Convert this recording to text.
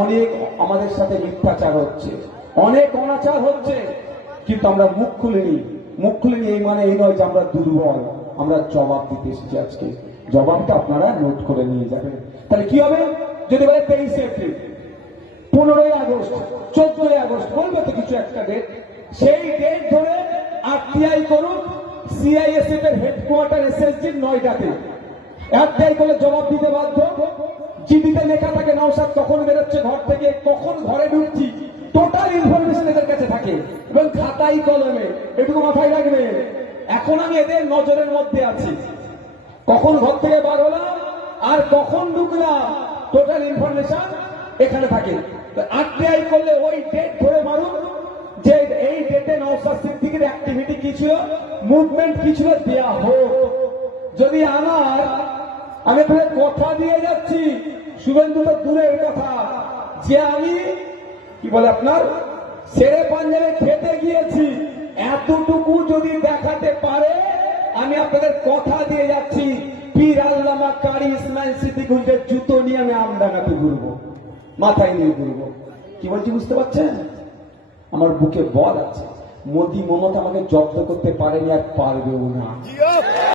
অনেক আমাদের সাথে মিথ্যাচার হচ্ছে, অনেক অনাচার হচ্ছে, কিন্তু আমরা মুখ খুলিনি। মুখ খুলিনি এই মানে এই নয় যে আমরা দুর্বল, আমরা জবাব দিতে এসেছি আজকে। জবাবটা আপনারা নোট করে নিয়ে যাবেন। তাহলে কি হবে? যদি বলে 23 এপ্রিল, 15ই আগস্ট, 14ই আগস্ট, বলবে তো কিছু একটা ডেট, সেই ডেট ধরে আরটিআই করুন সিআইএসএফ এর হেডকোয়ার্টার এসএসজির নয়ডাতে। আরটিআই করলে জবাব দিতে বাধ্য। জিডিতে লেখা থাকে নওশাদ কখন বেরোচ্ছে ঘর থেকে, কখন ঘরে ঢুকছি, টোটাল ইনফরমেশন এদের কাছে থাকে এবং খাতাই কলমে। এটুকু মাথায় রাখবে। এখন আমি এদের নজরের মধ্যে আছি, কখন ঘর থেকে বার হলাম আর কখন ঢুকলাম, টোটাল ইনফরমেশন এখানে থাকে। আরটিআই করলে ওই ডেট ধরে মারুন যে এই ডেটে নওশাদ সিদ্দিকীর অ্যাক্টিভিটি কি ছিল, মুভমেন্ট কি ছিল, দেয়া হোক। যদি আমি আপনাদের কথা দিয়ে যাচ্ছি, শুভেন্দু তো দূরের কথা, যে আমি কি বলে আপনার শেরে পাঞ্জাবে খেতে গিয়েছি, এতটুকু যদি দেখাতে পারে, আমি আপনাদের কথা দিয়ে যাচ্ছি, পীর আল্লামা কারি ইসমাইল সিদ্দিকীর জুতো নিয়ে আমি আমডাঙ্গাতে ঘুরবো, মাথায় নিয়ে ঘুরবো। কি বলছি বুঝতে পারছেন? আমার বুকে বল আছে। মোদি মমতা আমাকে জব্দ করতে পারেনি, আর পারবেও না।